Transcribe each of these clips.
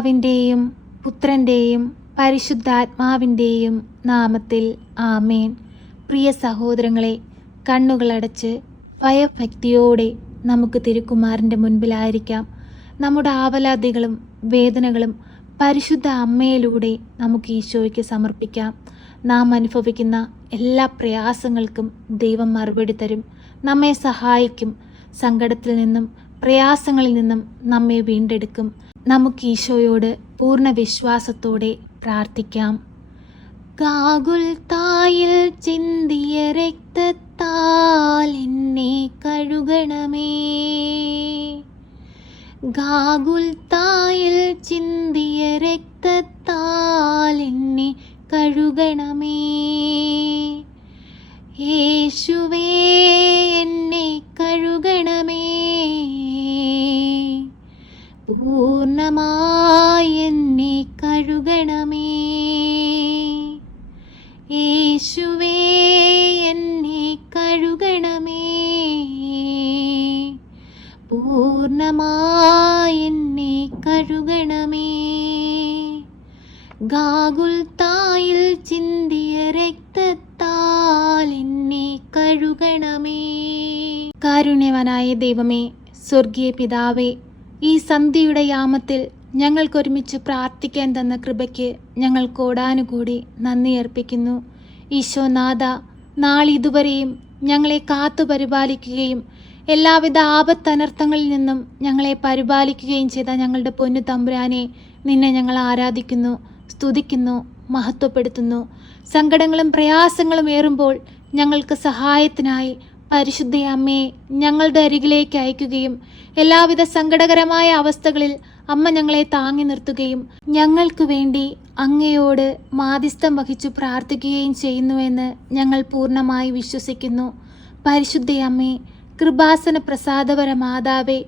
പിതാവിൻ്റെയും പുത്രൻ്റെയും പരിശുദ്ധാത്മാവിൻ്റെയും നാമത്തിൽ ആമേൻ. പ്രിയ സഹോദരങ്ങളെ, കണ്ണുകളടച്ച് ഭയഭക്തിയോടെ നമുക്ക് തിരുക്കുമാരൻ്റെ മുൻപിലായിരിക്കാം. നമ്മുടെ ആവലാതികളും വേദനകളും പരിശുദ്ധ അമ്മയിലൂടെ നമുക്ക് ഈശോയ്ക്ക് സമർപ്പിക്കാം. നാം അനുഭവിക്കുന്ന എല്ലാ പ്രയാസങ്ങൾക്കും ദൈവം മറുപടി തരും, നമ്മെ സഹായിക്കും. സങ്കടത്തിൽ നിന്നും പ്രയാസങ്ങളിൽ നിന്നും നമ്മെ വീണ്ടെടുക്കും. നമുക്ക് ഈശോയോട് പൂർണ്ണ വിശ്വാസത്തോടെ പ്രാർത്ഥിക്കാം. ഗാഗുൽത്തായിൽ ചിന്തിയ രക്തത്താൽ എന്നെ കഴുകണമേ. ഗാഗുൽത്തായിൽ ചിന്തിയ രക്തത്താൽ എന്നെ കഴുകണമേ. യേശുവേ എന്നെ കഴുകണമേ. പൂർണ്ണമായി എന്നെ കഴുകണമേ. യേശുവേ എന്നെ കഴുകണമേ. പൂർണ്ണമായി എന്നെ കഴുകണമേ. ഗാഗുൽത്തായിൽ ചിന്തിയ രക്തത്താൽ എന്നെ കഴുകണമേ. കാരുണ്യവാനായ ദൈവമേ, സ്വർഗീയ പിതാവേ, ഈ സന്ധ്യയുടെ യാമത്തിൽ ഞങ്ങൾക്കൊരുമിച്ച് പ്രാർത്ഥിക്കാൻ തന്ന കൃപയ്ക്ക് ഞങ്ങൾ കോടാനുകൂടി നന്ദി അർപ്പിക്കുന്നു. ഈശോനാഥ, നാളിതുവരെയും ഞങ്ങളെ കാത്തു പരിപാലിക്കുകയും എല്ലാവിധ ആപത്തനർത്ഥങ്ങളിൽ നിന്നും ഞങ്ങളെ പരിപാലിക്കുകയും ചെയ്ത ഞങ്ങളുടെ പൊന്നു തമ്പുരാനെ, നിന്നെ ഞങ്ങൾ ആരാധിക്കുന്നു, സ്തുതിക്കുന്നു, മഹത്വപ്പെടുത്തുന്നു. സങ്കടങ്ങളും പ്രയാസങ്ങളും ഏറുമ്പോൾ ഞങ്ങൾക്ക് സഹായത്തിനായി പരിശുദ്ധ അമ്മയെ ഞങ്ങളുടെ അരികിലേക്ക് അയക്കുകയും എല്ലാവിധ സങ്കടകരമായ അവസ്ഥകളിൽ അമ്മ ഞങ്ങളെ താങ്ങി നിർത്തുകയും ഞങ്ങൾക്ക് വേണ്ടി അങ്ങയോട് മാധ്യസ്ഥം വഹിച്ചു പ്രാർത്ഥിക്കുകയും ചെയ്യുന്നുവെന്ന് ഞങ്ങൾ പൂർണ്ണമായി വിശ്വസിക്കുന്നു. പരിശുദ്ധ അമ്മേ, കൃപാസന പ്രസാദപര മാതാവേ,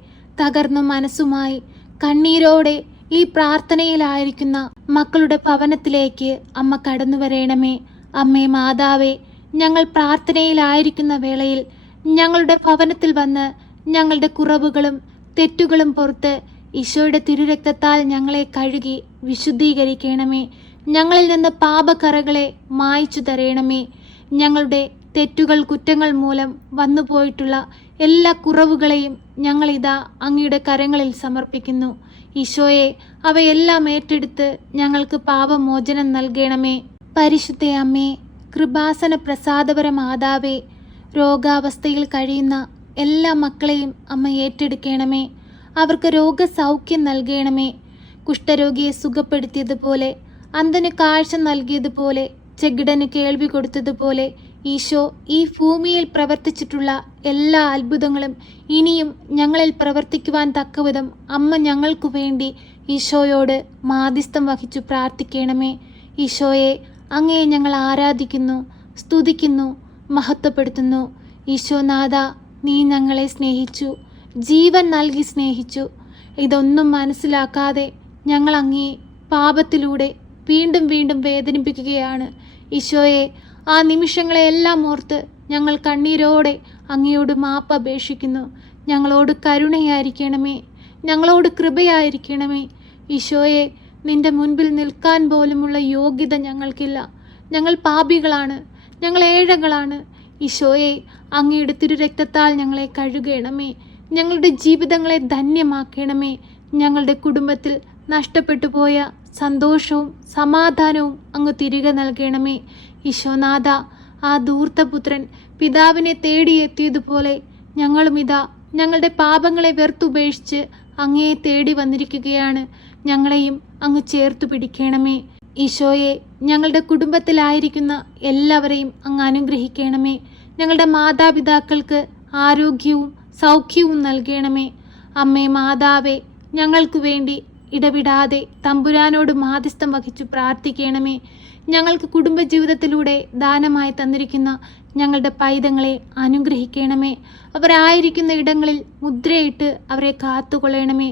തകർന്ന മനസ്സുമായി കണ്ണീരോടെ ഈ പ്രാർത്ഥനയിലായിരിക്കുന്ന മക്കളുടെ ഭവനത്തിലേക്ക് അമ്മ കടന്നു വരേണമേ. അമ്മേ മാതാവേ, ഞങ്ങൾ പ്രാർത്ഥനയിലായിരിക്കുന്ന വേളയിൽ ഞങ്ങളുടെ ഭവനത്തിൽ വന്ന് ഞങ്ങളുടെ കുറവുകളും തെറ്റുകളും പുറത്ത് ഈശോയുടെ തിരുരക്തത്താൽ ഞങ്ങളെ കഴുകി വിശുദ്ധീകരിക്കണമേ. ഞങ്ങളിൽ നിന്ന് പാപക്കറകളെ മായ്ച്ചു തരയണമേ. ഞങ്ങളുടെ തെറ്റുകൾ കുറ്റങ്ങൾ മൂലം വന്നുപോയിട്ടുള്ള എല്ലാ കുറവുകളെയും ഞങ്ങളിതാ അങ്ങയുടെ കരങ്ങളിൽ സമർപ്പിക്കുന്നു. ഈശോയെ, അവയെല്ലാം ഏറ്റെടുത്ത് ഞങ്ങൾക്ക് പാപമോചനം നൽകണമേ. പരിശുദ്ധ അമ്മേ, കൃപാസന പ്രസാദപര മാതാവേ, രോഗാവസ്ഥയിൽ കഴിയുന്ന എല്ലാ മക്കളെയും അമ്മ ഏറ്റെടുക്കണമേ. അവർക്ക് രോഗസൗഖ്യം നൽകണമേ. കുഷ്ഠരോഗിയെ സുഖപ്പെടുത്തിയതുപോലെ, അന്ധന് കാഴ്ച നൽകിയതുപോലെ, ചെകിടന് കേൾവി കൊടുത്തതുപോലെ ഈശോ ഈ ഭൂമിയിൽ പ്രവർത്തിച്ചിട്ടുള്ള എല്ലാ അത്ഭുതങ്ങളും ഇനിയും ഞങ്ങളിൽ പ്രവർത്തിക്കുവാൻ തക്കവിധം അമ്മ ഞങ്ങൾക്കു വേണ്ടി ഈശോയോട് മാധ്യസ്ഥം വഹിച്ചു പ്രാർത്ഥിക്കണമേ. ഈശോയെ, അങ്ങയെ ഞങ്ങൾ ആരാധിക്കുന്നു, സ്തുതിക്കുന്നു, മഹത്വപ്പെടുത്തുന്നു. ഈശോനാഥ, നീ ഞങ്ങളെ സ്നേഹിച്ചു, ജീവൻ നൽകി സ്നേഹിച്ചു. ഇതൊന്നും മനസ്സിലാക്കാതെ ഞങ്ങൾ അങ്ങയെ പാപത്തിലൂടെ വീണ്ടും വീണ്ടും വേദനിപ്പിക്കുകയാണ്. ഈശോയെ, ആ നിമിഷങ്ങളെയെല്ലാം ഓർത്ത് ഞങ്ങൾ കണ്ണീരോടെ അങ്ങയോട് മാപ്പ് അപേക്ഷിക്കുന്നു. ഞങ്ങളോട് കരുണയായിരിക്കണമേ, ഞങ്ങളോട് കൃപയായിരിക്കണമേ. ഈശോയെ, നിന്റെ മുൻപിൽ നിൽക്കാൻ പോലുമുള്ള യോഗ്യത ഞങ്ങൾക്കില്ല. ഞങ്ങൾ പാപികളാണ്, ഞങ്ങൾ ഏഴകളാണ്. ഈശോയെ, അങ്ങയുടെ തിരുരക്തത്താൽ ഞങ്ങളെ കഴുകണമേ. ഞങ്ങളുടെ ജീവിതങ്ങളെ ധന്യമാക്കണമേ. ഞങ്ങളുടെ കുടുംബത്തിൽ നഷ്ടപ്പെട്ടു പോയ സന്തോഷവും സമാധാനവും അങ്ങ് തിരികെ നൽകണമേ. ഈശോനാഥ, ആ ധൂർത്തപുത്രൻ പിതാവിനെ തേടിയെത്തിയതുപോലെ ഞങ്ങളും ഇതാ ഞങ്ങളുടെ പാപങ്ങളെ വെറുത്തുപേക്ഷിച്ച് അങ്ങയെ തേടി വന്നിരിക്കുകയാണ്. ഞങ്ങളെയും അങ്ങ് ചേർത്തു പിടിക്കണമേ. ഈശോയെ, ഞങ്ങളുടെ കുടുംബത്തിലായിരിക്കുന്ന എല്ലാവരെയും അങ്ങ് അനുഗ്രഹിക്കണമേ. ഞങ്ങളുടെ മാതാപിതാക്കൾക്ക് ആരോഗ്യവും സൗഖ്യവും നൽകണമേ. അമ്മേ മാതാവേ, ഞങ്ങൾക്ക് വേണ്ടി ഇടവിടാതെ തമ്പുരാനോട് മാധ്യസ്ഥം വഹിച്ചു പ്രാർത്ഥിക്കണമേ. ഞങ്ങൾക്ക് കുടുംബജീവിതത്തിലൂടെ ദാനമായി തന്നിരിക്കുന്ന ഞങ്ങളുടെ പൈതങ്ങളെ അനുഗ്രഹിക്കണമേ. അവരായിരിക്കുന്ന ഇടങ്ങളിൽ മുദ്രയിട്ട് അവരെ കാത്തുകൊള്ളണമേ.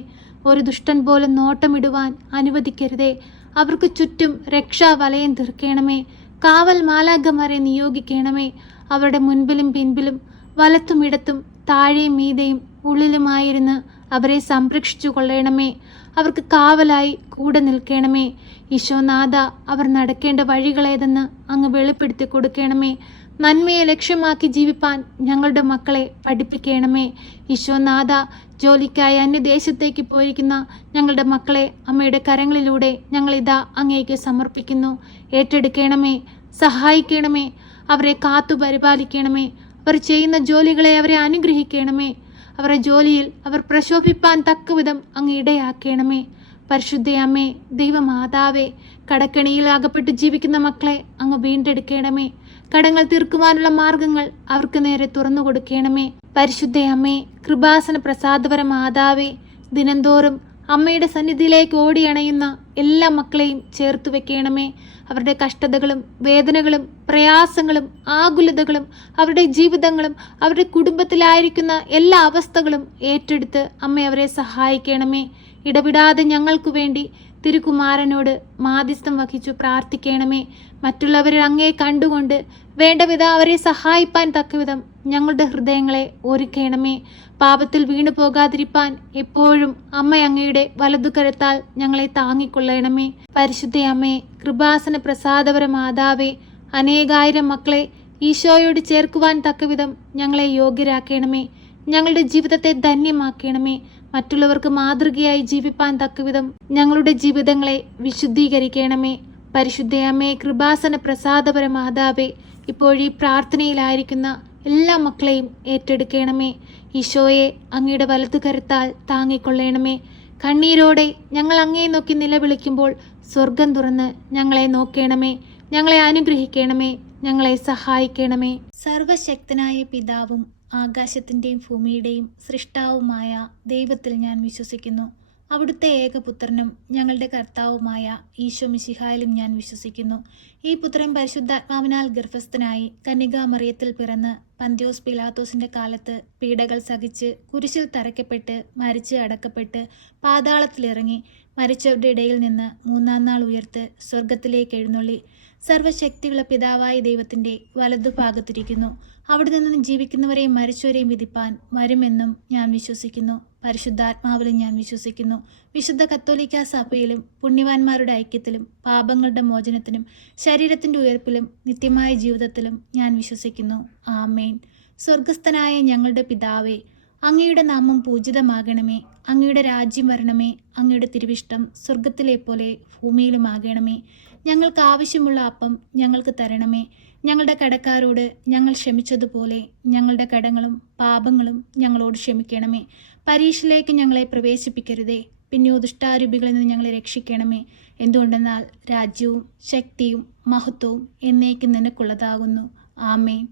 ഒരു ദുഷ്ടൻ പോലും നോട്ടമിടുവാൻ അനുവദിക്കരുതേ. അവർക്ക് ചുറ്റും രക്ഷാവലയം തീർക്കണമേ. കാവൽ മാലാഖമാരെ നിയോഗിക്കണമേ. അവരുടെ മുൻപിലും പിൻപിലും വലത്തും ഇടത്തും താഴെയും മീതെയും ഉള്ളിലുമായിരുന്ന് അവരെ സംരക്ഷിച്ചു കൊള്ളണമേ. അവർക്ക് കാവലായി കൂടെ നിൽക്കണമേ. ഈശോനാഥ, അവർ നടക്കേണ്ട വഴികളേതെന്ന് അങ്ങ് വെളിപ്പെടുത്തി കൊടുക്കണമേ. നന്മയെ ലക്ഷ്യമാക്കി ജീവിപ്പാൻ ഞങ്ങളുടെ മക്കളെ പഠിപ്പിക്കണമേ. ഈശോനാഥ, ജോലിക്കായി അന്യദേശത്തേക്ക് പോയിരിക്കുന്ന ഞങ്ങളുടെ മക്കളെ അമ്മയുടെ കരങ്ങളിലൂടെ ഞങ്ങളിതാ അങ്ങേക്ക് സമർപ്പിക്കുന്നു. ഏറ്റെടുക്കണമേ, സഹായിക്കണമേ, അവരെ കാത്തു പരിപാലിക്കണമേ. അവർ ചെയ്യുന്ന ജോലികളെ അവരെ അനുഗ്രഹിക്കണമേ. അവരുടെ ജോലിയിൽ അവർ പ്രശോഭിപ്പാൻ തക്കവിധം അങ്ങ് ഇടയാക്കണമേ. പരിശുദ്ധയമ്മേ, ദൈവമാതാവേ, കടക്കെണിയിൽ അകപ്പെട്ട് ജീവിക്കുന്ന മക്കളെ അങ്ങ് വീണ്ടെടുക്കണമേ. കടങ്ങൾ തീർക്കുവാനുള്ള മാർഗങ്ങൾ അവർക്ക് നേരെ തുറന്നു കൊടുക്കണമേ. പരിശുദ്ധയമ്മേ, കൃപാസന പ്രസാദപര മാതാവേ, ദിനംതോറും അമ്മയുടെ സന്നിധിയിലേക്ക് ഓടിയണയുന്ന എല്ലാ മക്കളെയും ചേർത്ത് വെക്കണമേ. അവരുടെ കഷ്ടതകളും വേദനകളും പ്രയാസങ്ങളും ആകുലതകളും അവരുടെ ജീവിതങ്ങളും അവരുടെ കുടുംബത്തിലായിരിക്കുന്ന എല്ലാ അവസ്ഥകളും ഏറ്റെടുത്ത് അമ്മ അവരെ സഹായിക്കണമേ. ഇടവിടാതെ ഞങ്ങൾക്ക് വേണ്ടി തിരുകുമാരനോട് മാധ്യസ്ഥം വഹിച്ചു പ്രാർത്ഥിക്കണമേ. മറ്റുള്ളവരെ അങ്ങേ കണ്ടുകൊണ്ട് വേണ്ടവിധം അവരെ സഹായിപ്പാൻ തക്കവിധം ഞങ്ങളുടെ ഹൃദയങ്ങളെ ഒരുക്കണമേ. പാപത്തിൽ വീണു പോകാതിരിപ്പാൻ എപ്പോഴും അമ്മ അങ്ങയുടെ വലതുകരത്താൽ ഞങ്ങളെ താങ്ങിക്കൊള്ളണമേ. പരിശുദ്ധയമ്മേ, കൃപാസന പ്രസാദപര മാതാവേ, അനേകായിരം മക്കളെ ഈശോയോട് ചേർക്കുവാൻ തക്കവിധം ഞങ്ങളെ യോഗ്യരാക്കണമേ. ഞങ്ങളുടെ ജീവിതത്തെ ധന്യമാക്കണമേ. മറ്റുള്ളവർക്ക് മാതൃകയായി ജീവിപ്പാൻ തക്കവിധം ഞങ്ങളുടെ ജീവിതങ്ങളെ വിശുദ്ധീകരിക്കണമേ. പരിശുദ്ധയമ്മേ, കൃപാസന പ്രസാദപര മാതാവേ, ഇപ്പോഴീ പ്രാർത്ഥനയിലായിരിക്കുന്ന എല്ലാ മക്കളെയും ഏറ്റെടുക്കണമേ. ഈശോയെ അങ്ങയുടെ വലതുകരത്താൽ താങ്ങിക്കൊള്ളണമേ. കണ്ണീരോടെ ഞങ്ങൾ അങ്ങേ നോക്കി നിലവിളിക്കുമ്പോൾ സ്വർഗം തുറന്ന് ഞങ്ങളെ നോക്കണമേ. ഞങ്ങളെ അനുഗ്രഹിക്കണമേ. ഞങ്ങളെ സഹായിക്കണമേ. സർവശക്തനായ പിതാവും ആകാശത്തിൻ്റെയും ഭൂമിയുടെയും സൃഷ്ടാവുമായ ദൈവത്തിൽ ഞാൻ വിശ്വസിക്കുന്നു. അവിടുത്തെ ഏകപുത്രനും ഞങ്ങളുടെ കർത്താവുമായ ഈശോ മിശിഹായിലും ഞാൻ വിശ്വസിക്കുന്നു. ഈ പുത്രൻ പരിശുദ്ധാത്മാവിനാൽ ഗർഭസ്ഥനായി കന്യകാമറിയത്തിൽ പിറന്ന് പന്ത്യോസ് പിലാത്തോസിന്റെ കാലത്ത് പീഡകൾ സഹിച്ച് കുരിശിൽ തറയ്ക്കപ്പെട്ട് മരിച്ച് അടക്കപ്പെട്ട് പാതാളത്തിലിറങ്ങി മരിച്ചവരുടെ ഇടയിൽ നിന്ന് മൂന്നാം നാൾ ഉയർത്ത് സ്വർഗത്തിലേക്ക് എഴുന്നള്ളി സർവശക്തിയുള്ള പിതാവായ ദൈവത്തിന്റെ വലതുഭാഗത്തിരിക്കുന്നു. അവിടെ നിന്ന് ജീവിക്കുന്നവരെയും മരിച്ചവരെയും വിധിപ്പാൻ വരുമെന്നും ഞാൻ വിശ്വസിക്കുന്നു. പരിശുദ്ധാത്മാവിലും ഞാൻ വിശ്വസിക്കുന്നു. വിശുദ്ധ കത്തോലിക്ക സഭയിലും പുണ്യവാന്മാരുടെ ഐക്യത്തിലും പാപങ്ങളുടെ മോചനത്തിനും ശരീരത്തിന്റെ ഉയർപ്പിലും നിത്യമായ ജീവിതത്തിലും ഞാൻ വിശ്വസിക്കുന്നു. ആമേൻ. സ്വർഗസ്ഥനായ ഞങ്ങളുടെ പിതാവേ, അങ്ങയുടെ നാമം പൂജിതമാകണമേ. അങ്ങയുടെ രാജ്യം വരണമേ. അങ്ങയുടെ തിരുവിഷ്ടം സ്വർഗത്തിലെ പോലെ ഭൂമിയിലുമാകണമേ. ഞങ്ങൾക്ക് ആവശ്യമുള്ള അപ്പം ഞങ്ങൾക്ക് തരണമേ. ഞങ്ങളുടെ കടക്കാരോട് ഞങ്ങൾ ക്ഷമിച്ചതുപോലെ ഞങ്ങളുടെ കടങ്ങളും പാപങ്ങളും ഞങ്ങളോട് ക്ഷമിക്കണമേ. പരീക്ഷയിലേക്ക് ഞങ്ങളെ പ്രവേശിപ്പിക്കരുതേ, പിന്നെയോ ദുഷ്ടാരൂപികളിൽ നിന്ന് ഞങ്ങളെ രക്ഷിക്കണമേ. എന്തുകൊണ്ടെന്നാൽ രാജ്യവും ശക്തിയും മഹത്വവും എന്നേക്കും നിനക്കുള്ളതാകുന്നു. ആമേൻ.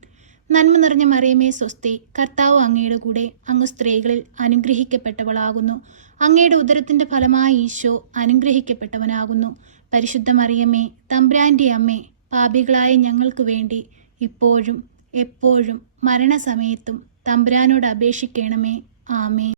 നന്മ നിറഞ്ഞ മറിയമേ സ്വസ്തി, കർത്താവ് അങ്ങയുടെ കൂടെ, അങ്ങ് സ്ത്രീകളിൽ അനുഗ്രഹിക്കപ്പെട്ടവളാകുന്നു. അങ്ങയുടെ ഉദരത്തിന്റെ ഫലമായ ഈശോ അനുഗ്രഹിക്കപ്പെട്ടവനാകുന്നു. പരിശുദ്ധ മറിയമേ, തമ്പുരാന്റെ അമ്മേ, പാപികളായ ഞങ്ങൾക്ക് വേണ്ടി ഇപ്പോഴും എപ്പോഴും മരണസമയത്തും തമ്പുരാനോട് അപേക്ഷിക്കണമേ. ആമേൻ.